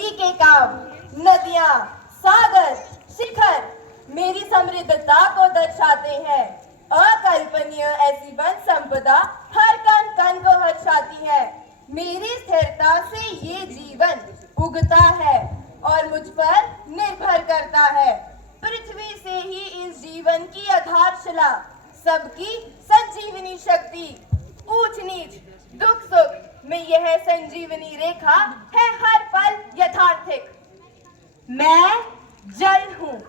सभी के काम, नदियां, सागर, शिखर मेरी समृद्धता को दर्शाते हैं। अकल्पनीय ऐसी वन संपदा हर कण कण को हर्षाती है। मेरी स्थिरता से ये जीवन उगता है और मुझ पर निर्भर करता है। पृथ्वी से ही इस जीवन की आधारशिला, सबकी संजीवनी शक्ति, ऊंच नीच, दुख सुख में यह संजीवनी रेखा है हर पल यथार्थिक। मैं जल हूँ,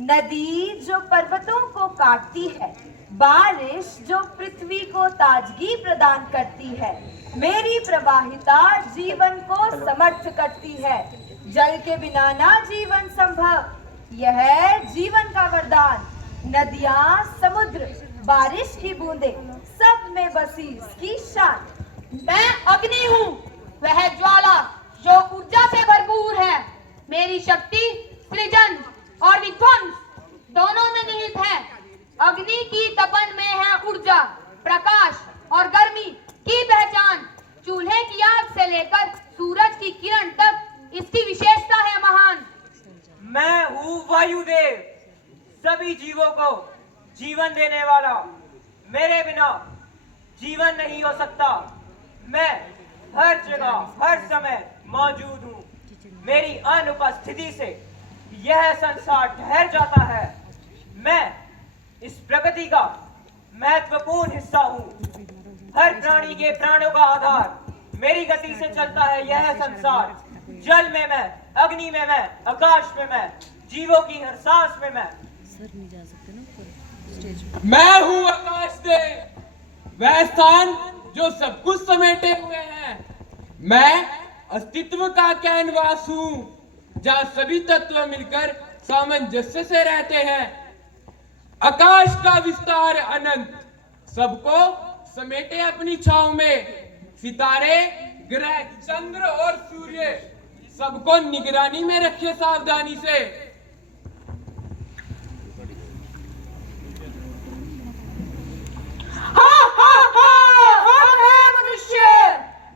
नदी जो पर्वतों को काटती है, बारिश जो पृथ्वी को ताजगी प्रदान करती है। मेरी प्रवाहिता जीवन को समर्थ करती है। जल के बिना ना जीवन संभव, यह जीवन का वरदान। नदियां, समुद्र, बारिश की बूंदें, सब में बसी इसकी शान। मैं अग्नि हूँ, वह ज्वाला जो ऊर्जा से भरपूर है। मेरी शक्ति सृजन और विध्वंस दोनों में निहित है। अग्नि की तपन में है ऊर्जा, प्रकाश और गर्मी की पहचान। चूल्हे की आग से लेकर सूरज की किरण तक इसकी विशेषता है महान। मैं हूँ वायुदेव, सभी जीवों को जीवन देने वाला। मेरे बिना जीवन नहीं हो सकता। मैं हर जगह हर समय मौजूद हूँ। मेरी अनुपस्थिति से यह संसार ठहर जाता है। मैं इस प्रकृति का महत्वपूर्ण हिस्सा हूँ। हर प्राणी के प्राणों का आधार, मेरी गति से चलता है यह संसार। जल में मैं, अग्नि में मैं, आकाश में मैं, जीवों की हर सांस में मैं। मैं हूँ आकाश देव, वह स्थान जो सब कुछ समेटे हुए है। मैं अस्तित्व का कैनवास हूँ, जहाँ सभी तत्व मिलकर सामंजस्य से रहते हैं। आकाश का विस्तार अनंत, सबको समेटे अपनी छांव में। सितारे, ग्रह, चंद्र और सूर्य सबको निगरानी में रखे सावधानी से। मनुष्य,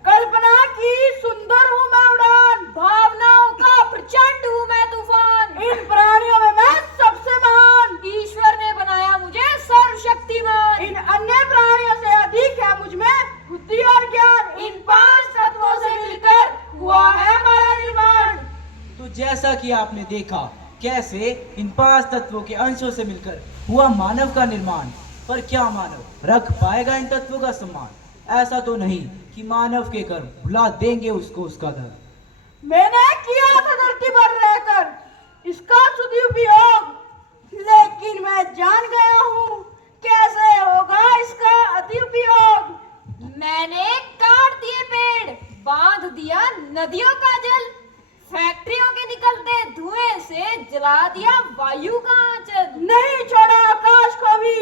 कल्पना की सुंदर हूँ मैं उड़ान, भावनाओं का प्रचंड हूँ मैं तूफान। इन प्राणियों में मैं सबसे महान, ईश्वर ने बनाया मुझे सर्वशक्तिमान। इन अन्य प्राणियों से अधिक है मुझ में बुद्धि और ज्ञान। इन 5 तत्वों से मिलकर हुआ है हमारा निर्माण। तो जैसा कि आपने देखा कैसे इन 5 तत्वों के अंशों से मिलकर हुआ मानव का निर्माण। पर क्या मानव रख पाएगा इन तत्वों का सम्मान? ऐसा तो नहीं कि मानव के कर्म भुला देंगे उसको उसका धर्म। मैंने किया था धरती पर रहकर इसका सदुपयोग, लेकिन मैं जान गया हूँ कैसे होगा इसका अतिउपयोग। मैंने काट दिए पेड़, बांध दिया नदियों का जल, फैक्ट्रियों के निकलते धुएं से जला दिया वायु का आंचल। नहीं छोड़ा आकाश को भी,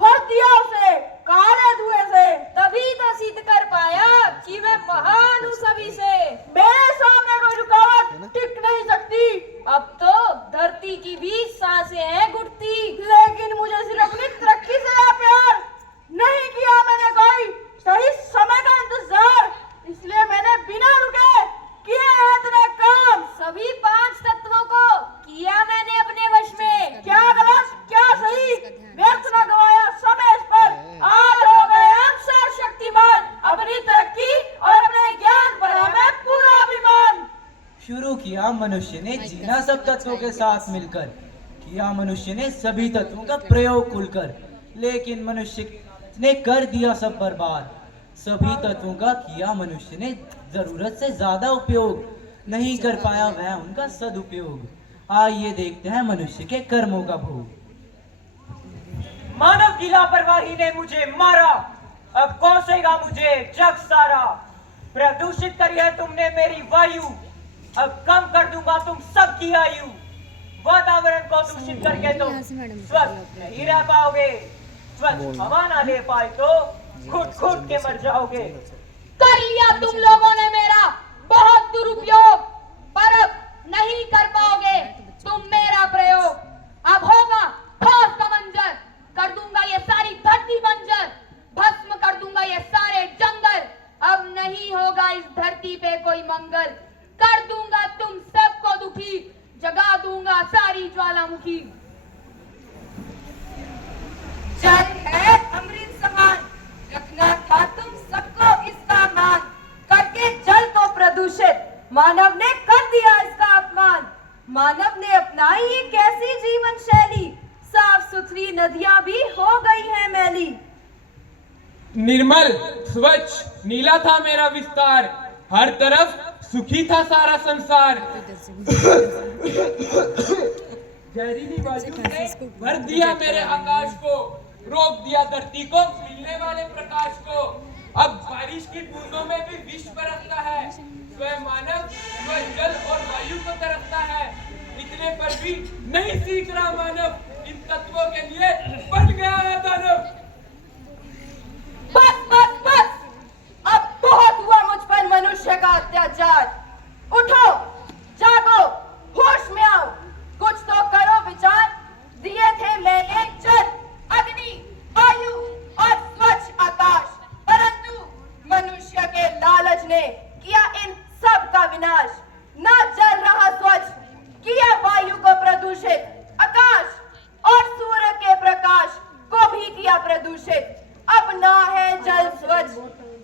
भर दिया उसे काले धुएं से। तभी तो सिद्ध कर पाया कि मैं महान हूँ सभी से। मेरे सामने कोई रुकावट टिक नहीं सकती। अब तो धरती की भी सांसें हैं घुटती, लेकिन मुझे सिर्फ अपनी तरक्की से है प्यार। नहीं किया मैंने कोई सही समय का इंतजार, इसलिए मैंने बिना रुके किए हैं इतने काम। सभी 5 तत्वों को किया मैंने अपने वश में। क्या गलत क्या सही, व्यर्थ न गवाया समय इस पर। आज हो गए हम सर्वशक्तिमान, अपनी तरक्की और अपने ज्ञान पर हमें पूरा अभिमान। शुरू किया मनुष्य ने जीना सब तत्वों के साथ मिलकर। किया मनुष्य ने सभी तत्वों का प्रयोग खुलकर, लेकिन मनुष्य ने कर दिया सब बर्बाद। सभी तत्वों का किया मनुष्य ने जरूरत से ज्यादा उपयोग, नहीं कर पाया वह उनका सदुपयोग। आइए देखते हैं मनुष्य के कर्मों का भोग। मानव की लापरवाही ने मुझे मारा, अब कोसेगा मुझे जग सारा। प्रदूषित करी है तुमने मेरी वायु, अब कम कर दूंगा तुम सबकी आयु। वातावरण को दूषित करके तुम स्वस्थ नहीं रह पाओगे। स्वच्छ हवा ना ले पाए तो घुट घुट के मर जाओगे। कर लिया तुम लोगों ने मेरा बहुत दुरुपयोग, पर अब नहीं कर पाओगे तुम मेरा प्रयोग। अब होगा ठोस का मंजर, कर दूंगा ये सारी धरती बंजर, भस्म कर दूंगा ये सारे जंगल। अब नहीं होगा इस धरती पे कोई मंगल, कर दूंगा तुम दूंगा सारी ज्वालामुखी। जल है अमृत समान, रखना था तुम सबको इसका मान। करके जल को प्रदूषित मानव ने कर दिया इसका अपमान। मानव ने अपनाई ये कैसी जीवन शैली, साफ सुथरी नदियां भी हो गई हैं मैली। निर्मल स्वच्छ नीला था मेरा विस्तार, हर तरफ सुखी था सारा संसार। जहरीली वायु ने भर दिया मेरे आकाश को, रोक दिया धरती को मिलने वाले प्रकाश को। अब बारिश की बूंदों में भी विष बरसता है, स्वयं मानव स्वयं जल और वायु को तरसता है। इतने पर भी नहीं सीख रहा मानव, इन तत्वों के लिए बन गया है दानव। बस बस बस, अब बहुत हुआ मुझ पर मनुष्य का अत्याचार। उठो, जागो, होश में आओ, कुछ तो करो विचार। दिए थे मैंने जल, अग्नि, वायु और स्वच्छ आकाश, परंतु मनुष्य के लालच ने किया इन सब का विनाश। ना जल रहा स्वच्छ, किया वायु को प्रदूषित, आकाश और सूर्य के प्रकाश को भी किया प्रदूषित। अब ना है जल स्वच्छ,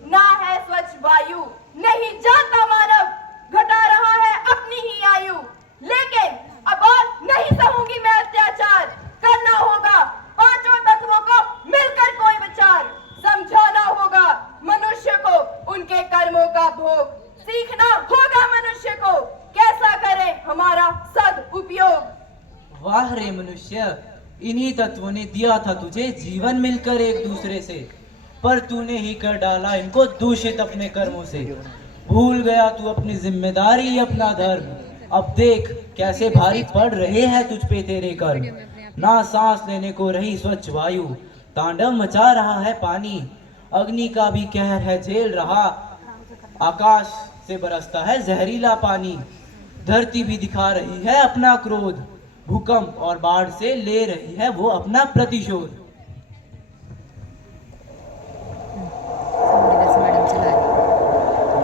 ना है स्वच्छ वायु, नहीं जानता मानव घटा रहा है अपनी ही आयु। लेकिन अब और नहीं सहूंगी मैं अत्याचार, करना होगा पांचों तत्वों को मिलकर कोई विचार। समझाना होगा मनुष्य को उनके कर्मों का भोग, सीखना होगा मनुष्य को कैसा करे हमारा सदुपयोग। वाह रे मनुष्य, इन्हीं तत्वों ने दिया था तुझे जीवन मिलकर एक दूसरे से, पर तूने ही कर डाला इनको दूषित अपने कर्मों से। भूल गया तू अपनी जिम्मेदारी अपना धर्म, अब देख कैसे भारी पड़ रहे हैं तुझ पे तेरे कर्म। ना सांस लेने को रही स्वच्छ वायु, तांडव मचा रहा है पानी। अग्नि का भी कहर है झेल रहा, आकाश से बरसता है जहरीला पानी। धरती भी दिखा रही है अपना क्रोध, भूकंप और बाढ़ से ले रही है वो अपना प्रतिशोध। मैडम चला रही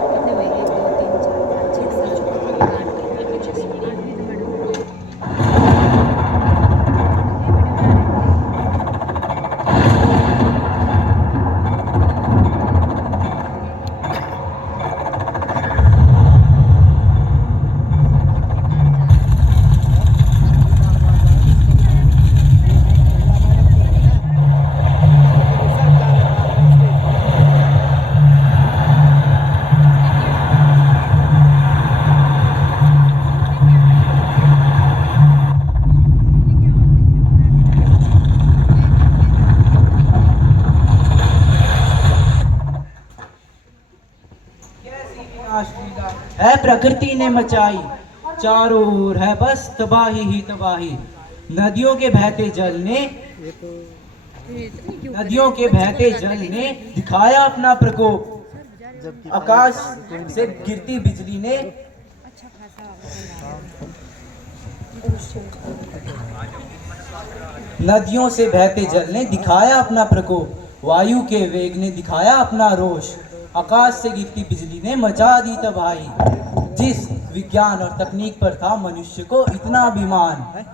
कितने हुए 1 2 3 4 5 6 7 8 है प्रकृति ने मचाई, चारों ओर है बस तबाही ही तबाही। नदियों के बहते जल ने दिखाया अपना प्रकोप। आकाश से गिरती बिजली ने नदियों से बहते जल ने दिखाया अपना प्रकोप। वायु के वेग ने दिखाया अपना रोष। आकाश से गिरती बिजली ने मचा दी तबाही। जिस विज्ञान और तकनीक पर था मनुष्य को इतना अभिमान,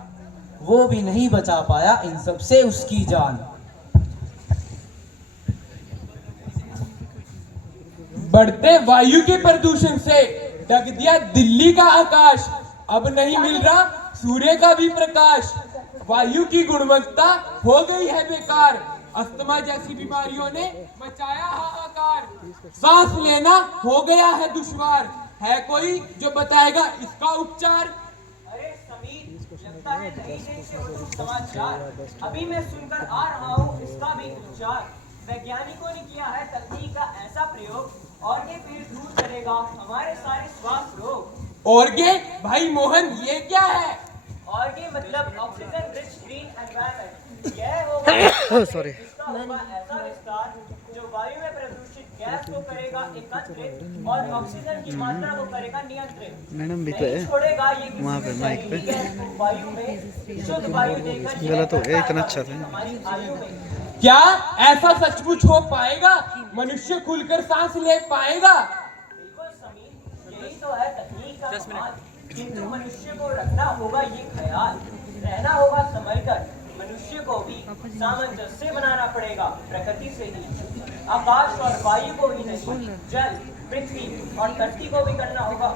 वो भी नहीं बचा पाया इन सब से उसकी जान। बढ़ते वायु के प्रदूषण से ढक दिया दिल्ली का आकाश, अब नहीं मिल रहा सूर्य का भी प्रकाश। वायु की गुणवत्ता हो गई है बेकार, अस्थमा जैसी बीमारियों ने मचाया हाहाकार। सांस लेना हो गया है दुश्वार, है कोई जो बताएगा इसका उपचार? अरे समीर, लगता है नई नई से कुछ समाचार अभी मैं सुनकर आ रहा हूँ इसका भी उपचार। वैज्ञानिकों ने किया है तकनीक का ऐसा प्रयोग, और ये पेड़ दूर करेगा हमारे सारे स्वास्थ्य रोग। ऑर्गे भाई मोहन, ये क्या है? ऑर्गे मतलब ऑक्सीजन रिच ग्रीन एनवायरनमेंट। यह होगा सॉरी इसका होगा ऐसा विस्तार जो वायु में प्रदूषित गैस को करेगा एकत्रित और ऑक्सीजन की मात्रा को करेगा नियंत्रित। मैडम भी तो है छोड़ेगा ये वहाँ पे माइक पे। गैस को वायु में शुद्ध वायु देकर गलत हो गया, इतना अच्छा था। हमारी आयु में क्या ऐसा सचमुच हो पाएगा? मनुष्य खुलकर सांस ले पाएगा? बिल्कुल समीर, यही तो है तकनीक का कमाल। किंतु मनुष्य को रखना होगा ये ख्याल, रहना होगा संभलकर। मनुष्य को भी सामंजस्य बनाना पड़ेगा प्रकृति से ही। आकाश और वायु को ही नहीं, जल, पृथ्वी और धरती को भी करना होगा।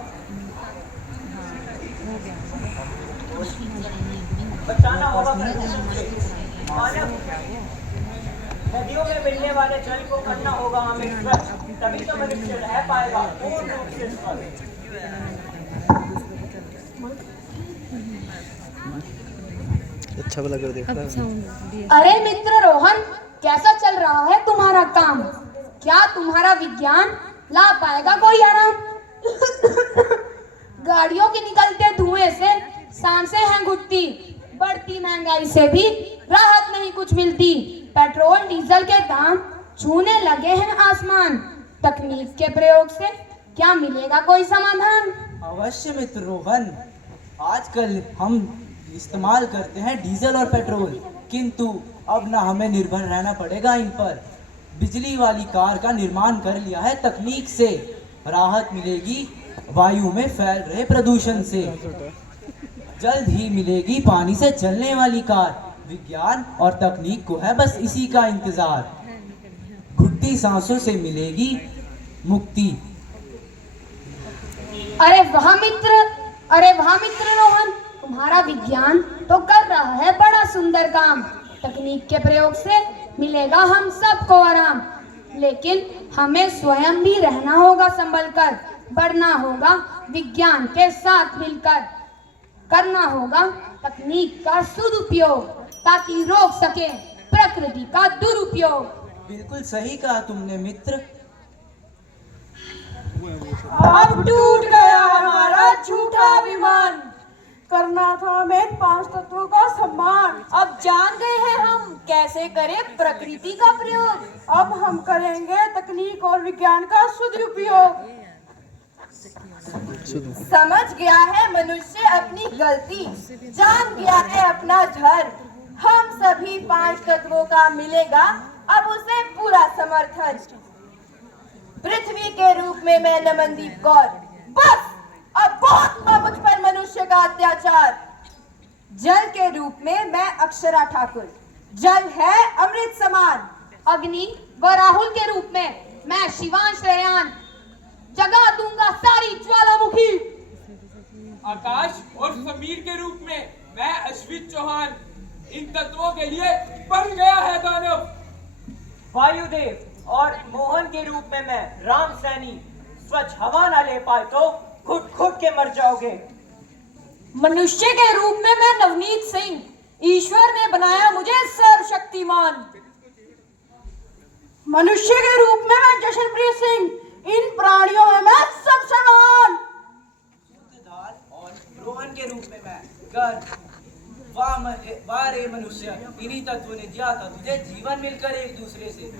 बचाना होगा प्रदूषण से। मानव नदियों में मिलने वाले जल को करना होगा हमें स्वच्छ, तभी तो मनुष्य रह पाएगा पूर्ण रूप से स्वस्थ। अच्छा वाला कर देखा है। साउंड अरे मित्र रोहन, कैसा चल रहा है तुम्हारा काम? क्या तुम्हारा विज्ञान ला पाएगा कोई आराम? गाड़ियों के निकलते धुएं से सांसें हैं घुटती, बढ़ती महंगाई से भी राहत नहीं कुछ मिलती। पेट्रोल डीजल के दाम छूने लगे हैं आसमान। तकनीक के प्रयोग से क्या मिलेगा कोई समाधान? अवश्य मित्र रोहन, आजकल हम इस्तेमाल करते हैं डीजल और पेट्रोल, किंतु अब ना हमें निर्भर रहना पड़ेगा इन पर। बिजली वाली कार का निर्माण कर लिया है तकनीक से, राहत मिलेगी वायु में फैल रहे प्रदूषण से। जल्द ही मिलेगी पानी से चलने वाली कार। विज्ञान और तकनीक को है बस इसी का इंतजार। घुटती सांसों से मिलेगी मुक्ति। अरे वाह मित्र रोहन, तुम्हारा विज्ञान तो कर रहा है बड़ा सुंदर काम। तकनीक के प्रयोग से मिलेगा हम सबको आराम, लेकिन हमें स्वयं भी रहना होगा संभल कर। बढ़ना होगा विज्ञान के साथ मिलकर, करना होगा तकनीक का सदुपयोग ताकि रोक सके प्रकृति का दुरुपयोग। बिल्कुल सही कहा तुमने मित्र। अब टूट गया हमारा झूठा अभिमान, करना था हमें 5 तत्वों का सम्मान। अब जान गए हैं हम कैसे करें प्रकृति का प्रयोग। अब हम करेंगे तकनीक और विज्ञान का सदुपयोग। समझ गया है मनुष्य अपनी गलती, जान गया है अपना धर्म। हम सभी 5 तत्वों का मिलेगा अब उसे पूरा समर्थन। पृथ्वी के रूप में मैं नमनदीप कौर, बस अब बहुत हुआ मुझ पर मनुष्य का अत्याचार। जल के रूप में मैं अक्षरा ठाकुर, जल है अमृत समान। अग्नि व राहुल के रूप में मैं शिवांश रेयान, जगा दूंगा सारी ज्वालामुखी। आकाश और समीर के रूप में मैं अश्वित चौहान, इन तत्वों के लिए बन गया है दानव। वायुदेव और मोहन के रूप में मैं राम सैनी, स्वच्छ हवा ना ले पाए तो घुट घुट के मर जाओगे। मनुष्य के रूप में मैं नवनीत सिंह, ईश्वर ने बनाया मुझे सर्वशक्तिमान। मनुष्य के रूप में मैं जशनप्रीत सिंह, इन प्राणियों में मैं सबसे महान। और रोहन के रूप में मैं गर्व। वाह रे मनुष्य, इन्हीं तत्वों ने दिया था तुझे जीवन मिलकर एक दूसरे से।